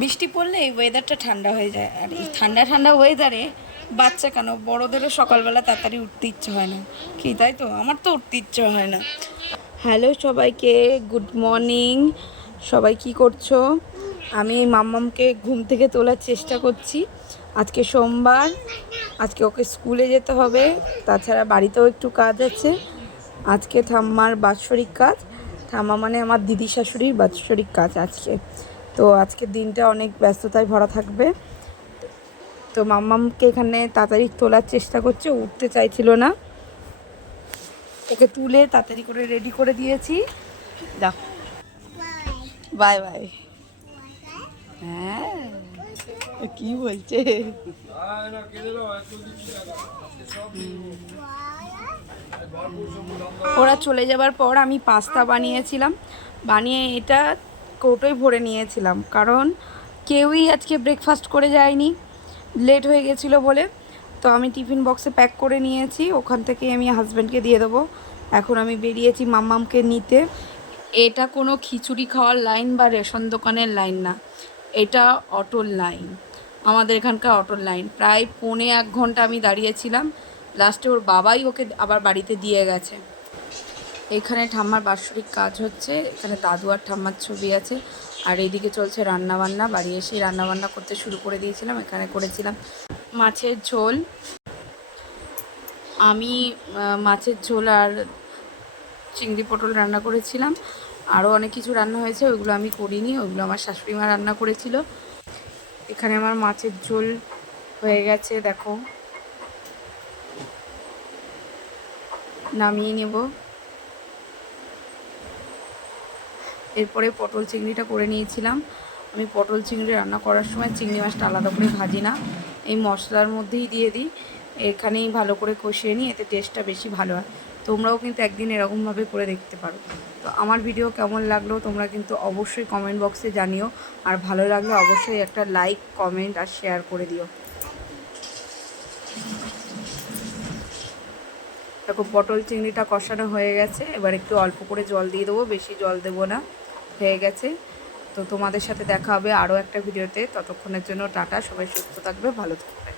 বৃষ্টি পড়লে এই ওয়েদারটা ঠান্ডা হয়ে যায়, আর এই ঠান্ডা ঠান্ডা ওয়েদারে বাচ্চা কেন বড়োদেরও সকালবেলা তাড়াতাড়ি উঠতে ইচ্ছে হয় না, কি তাই তো? আমার তো উঠতে ইচ্ছে হয় না। হ্যালো সবাইকে, গুড মর্নিং। সবাই কি করছো? আমি মাম্মামকে ঘুম থেকে তোলার চেষ্টা করছি। আজকে সোমবার, আজকে ওকে স্কুলে যেতে হবে, তাছাড়া বাড়িতেও একটু কাজ আছে। আজকে ঠাম্মার বাৎসরিক কাজ, ঠাম্মা মানে আমার দিদি শাশুড়ির বাৎসরিক কাজ আজকে। তো আজকের দিনটা অনেক ব্যস্ততায় ভরা থাকবে। তো মাম্মামকে এখানে তাড়াতাড়ি তোলার চেষ্টা করছে, উঠতে চাইছিল না। ওকে তুলে তাড়াতাড়ি করে রেডি করে দিয়েছি। দাও, বাই বাই। হ্যাঁ, কি বলছে? ওরা চলে যাবার পর আমি পাস্তা বানিয়েছিলাম, বানিয়ে এটা কৌটোয় ভরে নিয়েছিলাম, কারণ কেউই আজকে ব্রেকফাস্ট করে যায়নি, লেট হয়ে গেছিলো বলে। তো আমি টিফিন বক্সে প্যাক করে নিয়েছি, ওখান থেকে আমি হাজব্যান্ডকে দিয়ে দেবো। এখন আমি বেরিয়েছি মাম্মামকে নিতে। এটা কোনো খিচুড়ি খাওয়ার লাইন বা রেশন দোকানের লাইন না, এটা অটোর লাইন, আমাদের এখানকার অটোর লাইন। প্রায় 1.25 ঘন্টা আমি দাঁড়িয়েছিলাম, লাস্টে ওর বাবাই ওকে আবার বাড়িতে দিয়ে গেছে। এখানে ঠাম্মার বাৎসরিক কাজ হচ্ছে, এখানে দাদু আর ঠাম্মার ছবি আছে, আর এইদিকে চলছে রান্নাবান্না। বাড়ি এসেই রান্নাবান্না করতে শুরু করে দিয়েছিলাম। এখানে করেছিলাম মাছের ঝোল, আমি মাছের ঝোল আর চিংড়ি পটল রান্না করেছিলাম। আরও অনেক কিছু রান্না হয়েছে, ওইগুলো আমি করিনি, ওইগুলো আমার শাশুড়ি মা রান্না করেছিল। এখানে আমার মাছের ঝোল হয়ে গেছে, দেখো, নামিয়ে নেব। এরপরে পটল চিংড়িটা করে নিয়েছিলাম। আমি পটল চিংড়ি রান্না করার সময় চিংড়ি মাছটা আলাদা করে ভাজি না, এই মশলার মধ্যেই দিয়ে দিই, এখানেই ভালো করে কষিয়ে নিই, এতে টেস্টটা বেশি ভালো হয়। তোমরাও কিন্তু একদিন এরকমভাবে করে দেখতে পারো। তো আমার ভিডিও কেমন লাগলো তোমরা কিন্তু অবশ্যই কমেন্ট বক্সে জানিও, আর ভালো লাগলে অবশ্যই একটা লাইক, কমেন্ট আর শেয়ার করে দিও। দেখো পটল চিংড়িটা কষানো হয়ে গেছে, এবার একটু অল্প করে জল দিয়ে দেবো, বেশি জল দেবো না, হয়ে গেছে। তো তোমাদের সাথে দেখা হবে আরও একটা ভিডিওতে, ততক্ষণের জন্য টাটা, সবাই সুস্থ থাকবে, ভালো থাকবে।